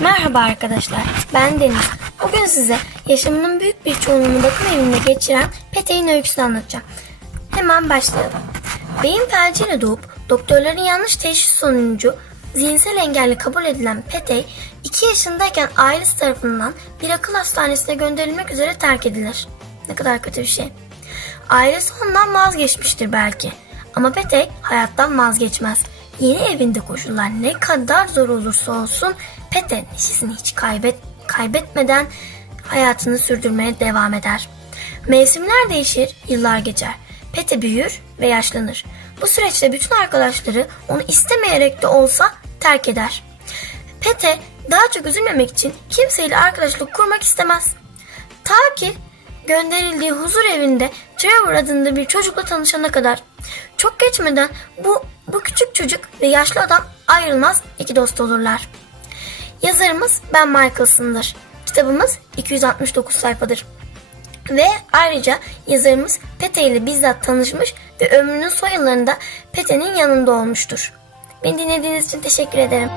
Merhaba arkadaşlar, ben Deniz. Bugün size yaşamının büyük bir çoğunluğunu bakım evinde geçiren Pete'in öyküsünü anlatacağım. Hemen başlayalım. Beyin felciyle doğup doktorların yanlış teşhis sonucu zihinsel engelli kabul edilen Pete, 2 yaşındayken ailesi tarafından bir akıl hastanesine gönderilmek üzere terk edilir. Ne kadar kötü bir şey. Ailesi ondan vazgeçmiştir belki. Ama Petek hayattan vazgeçmez. Yeni evinde koşullar ne kadar zor olursa olsun Pete neşesini hiç kaybet, kaybetmeden hayatını sürdürmeye devam eder. Mevsimler değişir, yıllar geçer. Pete büyür ve yaşlanır. Bu süreçte bütün arkadaşları onu istemeyerek de olsa terk eder. Pete daha çok üzülmemek için kimseyle arkadaşlık kurmak istemez. Ta ki gönderildiği huzur evinde Trevor adında bir çocukla tanışana kadar. Çok geçmeden bu, bu küçük çocuk ve yaşlı adam ayrılmaz iki dost olurlar. Yazarımız Ben Michaels'ındır. Kitabımız 269 sayfadır. Ve ayrıca yazarımız Pete ile bizzat tanışmış ve ömrünün son yıllarında Pete'nin yanında olmuştur. Beni dinlediğiniz için teşekkür ederim.